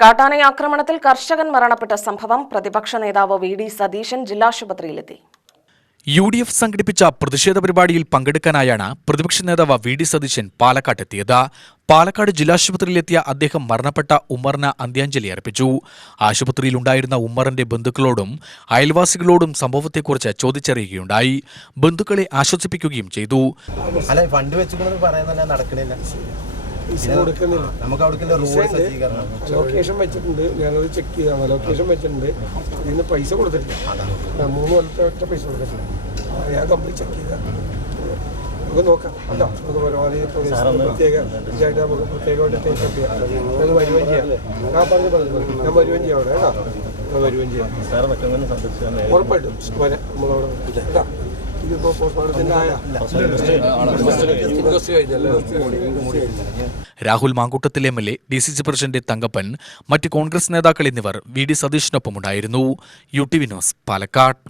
കാട്ടാനയാക്രമണത്തിൽ കർഷകൻ മരണപ്പെട്ട സംഭവം പ്രതിപക്ഷ നേതാവ് വി.ഡി. സതീശൻ ജില്ലാശുപത്രിയിലെത്തി. UDF സംഘടിപ്പിച്ച പ്രതിഷേധ പരിപാടിയിൽ പങ്കെടുക്കാനായാണ് പ്രതിപക്ഷ നേതാവ് വി.ഡി. സതീശൻ പാലക്കാട്ടെത്തിയത്. പാലക്കാട് ജില്ലാശുപത്രിയിലെത്തിയ അദ്ദേഹം മരണപ്പെട്ട ഉമ്മറിന് അന്ത്യാഞ്ജലി അർപ്പിച്ചു. ആശുപത്രിയിലുണ്ടായിരുന്ന ഉമ്മറിന്റെ ബന്ധുക്കളോടും അയൽവാസികളോടും സംഭവത്തെക്കുറിച്ച് ചോദിച്ചറിയുകയുണ്ടായി. ബന്ധുക്കളെ ആശ്വസിപ്പിക്കുകയും ചെയ്തു. ലൊക്കേഷൻ വെച്ചിട്ടുണ്ട്, ഞങ്ങൾ ചെക്ക് ചെയ്താണ്. ലൊക്കേഷൻ വെച്ചിട്ടുണ്ട്, ഇതിന് പൈസ കൊടുത്തിട്ടില്ല. 3 കൊല്ലത്തെ ഒറ്റ പൈസ കൊടുത്തിട്ടില്ല. ഞാൻ കംപ്ലീറ്റ് ചെക്ക് ചെയ്താണ്. നമുക്ക് നോക്കാം. അല്ല നമുക്ക് പരമാവധി പ്രത്യേകമായിട്ട് നമുക്ക് പ്രത്യേകമായിട്ട് ടേക്കപ്പ് ചെയ്യാം. ഞങ്ങൾ വരുകയും ചെയ്യാം. ഞാൻ വരുകയും ചെയ്യാം. അവിടെ കേട്ടോ, ഞാൻ വരുകയും ചെയ്യാം. ഉറപ്പായിട്ടും വരാം. നമ്മളവിടെ കേട്ടോ. ഇതിപ്പോൾ പോസ്റ്റ്മോർട്ടത്തിൻ്റെ Rahul Mankoottathil MLA, DCC president Thankappan, മറ്റ് കോൺഗ്രസ് നേതാക്കൾ എന്നിവർ വി.ഡി. സതീശനൊപ്പമുണ്ടായിരുന്നു. UTV news, Palakkad.